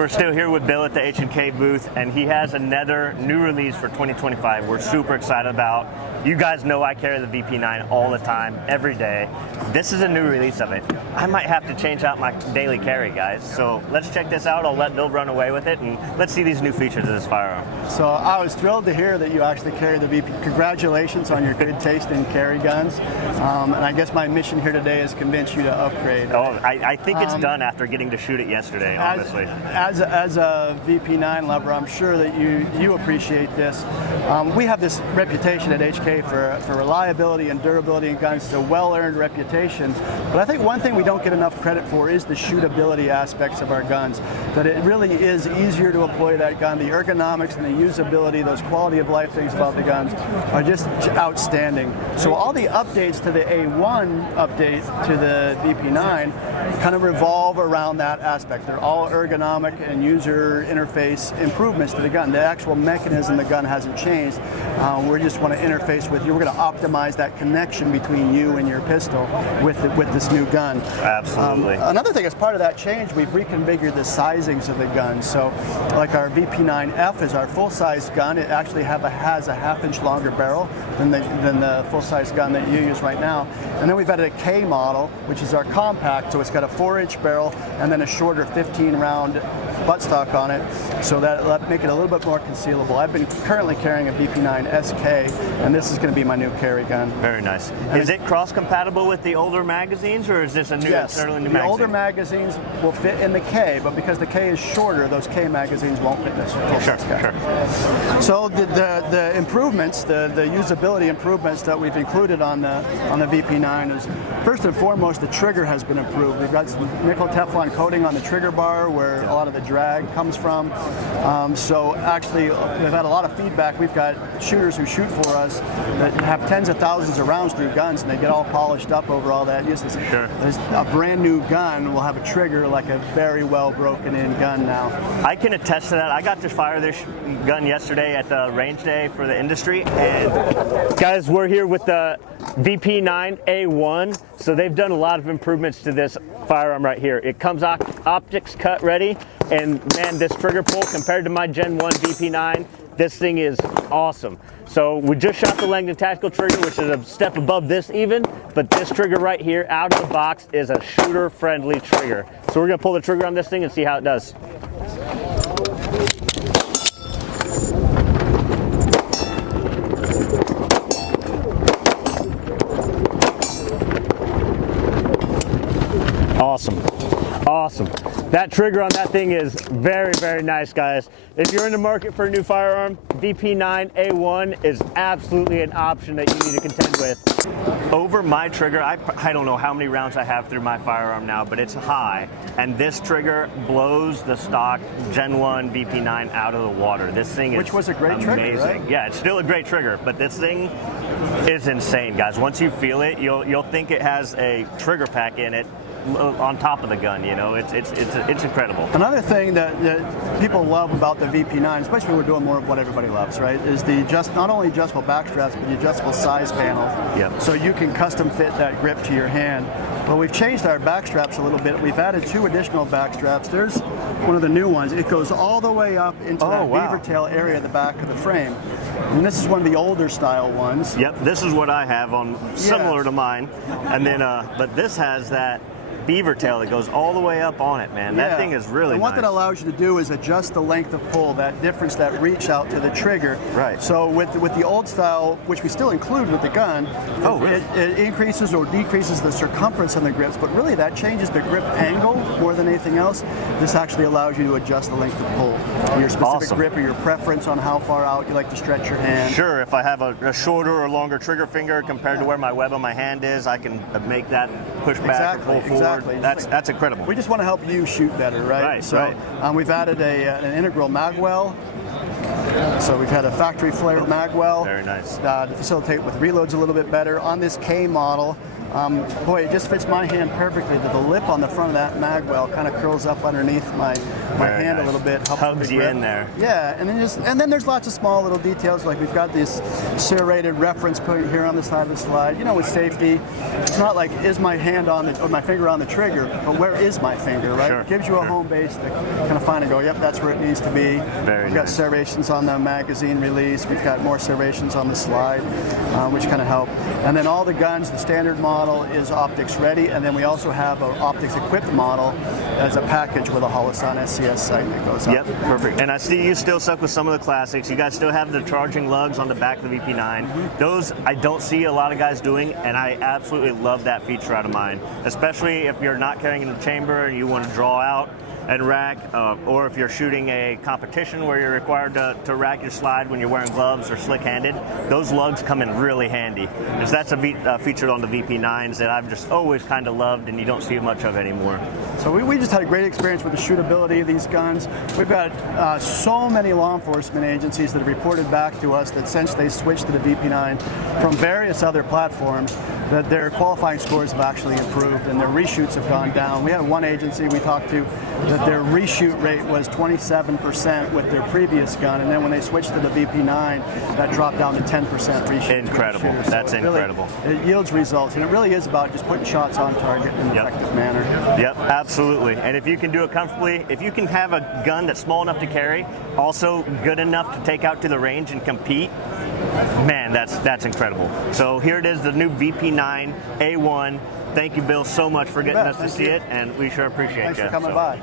we're still here with Bill at the H&K booth, and he has another new release for 2025 we're super excited about. You guys know I carry the VP9 all the time, every day. This is a new release of it. I might have to change out my daily carry, guys. So let's check this out. I'll let Bill run away with it, and let's see these new features of this firearm. So I was thrilled to hear that you actually carry the VP. Congratulations on your good taste in carry guns. And I guess my mission here today is convince you to upgrade. Oh, I think it's done after getting to shoot it yesterday, honestly. As a VP9 lover, I'm sure that you appreciate this. We have this reputation at HK for reliability and durability in guns. It's a well-earned reputation. But I think one thing we don't get enough credit for is the shootability aspects of our guns. That it really is easier to employ that gun. The ergonomics and the usability, those quality of life things about the guns are just outstanding. So all the updates to the A1 update to the VP9 kind of revolve around that aspect. They're all ergonomic and user interface improvements to the gun. The actual mechanism of the gun hasn't changed. We just want to interface with you. We're going to optimize that connection between you and your pistol with this new gun. Absolutely. Another thing, as part of that change, we've reconfigured the sizings of the gun. So like our VP9F is our full-size gun. It actually has a half-inch longer barrel than the full-size gun that you use right now. And then we've added a K model, which is our compact. So it's got a 4-inch barrel and then a shorter 15-round buttstock on it, so that make it a little bit more concealable. I've been currently carrying a VP9 SK, and this is going to be my new carry gun. Very nice. Is it cross-compatible with the older magazines, or is this a new, entirely new magazine? The older magazines will fit in the K, but because the K is shorter, those K magazines won't fit in this full-size gun. So the improvements, the usability improvements that we've included on the VP9 is, first and foremost, the trigger has been improved. We've got some nickel Teflon coating on the trigger bar where a lot of the drag comes from. So actually, we've had a lot of feedback. We've got shooters who shoot for us that have tens of thousands of rounds through guns, and they get all polished up over all that. There's a brand new gun will have a trigger like a very well broken in gun now. I can attest to that. I got to fire this gun yesterday at the range day for the industry, and guys, we're here with the VP9A1. So they've done a lot of improvements to this firearm right here. It comes optics cut ready, and man, this trigger pull compared to my Gen 1 VP9, this thing is awesome. So we just shot the Langdon Tactical trigger, which is a step above this even, but this trigger right here out of the box is a shooter-friendly trigger. So we're gonna pull the trigger on this thing and see how it does. Awesome. Awesome. That trigger on that thing is very, very nice, guys. If you're in the market for a new firearm, VP9A1 is absolutely an option that you need to contend with. Over my trigger, I don't know how many rounds I have through my firearm now, but it's high, and this trigger blows the stock Gen 1 VP9 out of the water. This thing is Which was a great amazing. Trigger, right? Yeah, it's still a great trigger, but this thing is insane, guys. Once you feel it, you'll think it has a trigger pack in it on top of the gun. You know, it's incredible. Another thing that people love about the VP9, especially we're doing more of what everybody loves, right, is the not only adjustable back straps, but the adjustable size panel. Yep. So you can custom fit that grip to your hand. Well, we've changed our back straps a little bit. We've added 2 additional back straps. There's one of the new ones. It goes all the way up into that beaver tail area at the back of the frame. And this is one of the older style ones. Yep, this is what I have on, similar to mine. And then, but this has that beaver tail that goes all the way up on it, man. That thing is really nice. What that allows you to do is adjust the length of pull, that difference, that reach out to the trigger. Right. So with the old style, which we still include with the gun, it increases or decreases the circumference on the grips, but really that changes the grip angle more than anything else. This actually allows you to adjust the length of pull, your specific grip or your preference on how far out you like to stretch your hand. Sure, if I have a shorter or longer trigger finger compared to where my web on my hand is, I can make that push back or pull forward. That's incredible. We just want to help you shoot better, right? Right, so we've added an integral magwell. So we've had a factory flare magwell. Very nice. To facilitate with reloads a little bit better. On this K model, Boy, it just fits my hand perfectly. The lip on the front of that mag well kind of curls up underneath my hand a little bit. Hugs you in there. Yeah, and then there's lots of small little details, like we've got this serrated reference point here on the side of the slide. You know, with safety, it's not like is my hand on the, or my finger on the trigger, but where is my finger, right? Sure. It gives you a home base to kind of find and go, yep, that's where it needs to be. We've got serrations on the magazine release. We've got more serrations on the slide, which kind of help. And then all the guns, the standard model is optics ready, and then we also have an optics equipped model as a package with a Holosun SCS sight that goes up. Yep, perfect. And I see you still stuck with some of the classics. You guys still have the charging lugs on the back of the VP9. Those I don't see a lot of guys doing, and I absolutely love that feature out of mine, especially if you're not carrying in the chamber and you want to draw out and rack, or if you're shooting a competition where you're required to rack your slide when you're wearing gloves or slick-handed. Those lugs come in really handy, because that's a featured on the VP9s that I've just always kind of loved, and you don't see much of anymore. So we just had a great experience with the shootability of these guns. We've got so many law enforcement agencies that have reported back to us that since they switched to the VP9 from various other platforms, that their qualifying scores have actually improved and their reshoots have gone down. We had one agency we talked to that their reshoot rate was 27% with their previous gun, and then when they switched to the VP9, that dropped down to 10% reshoot. Incredible. So that's incredible. It yields results, and it really is about just putting shots on target in an effective manner. Yep, absolutely. And if you can do it comfortably, if you can have a gun that's small enough to carry, also good enough to take out to the range and compete, man, that's incredible. So here it is, the new VP9A1. Thank you, Bill, so much for getting us to see it, and we sure appreciate you. Thanks for coming by.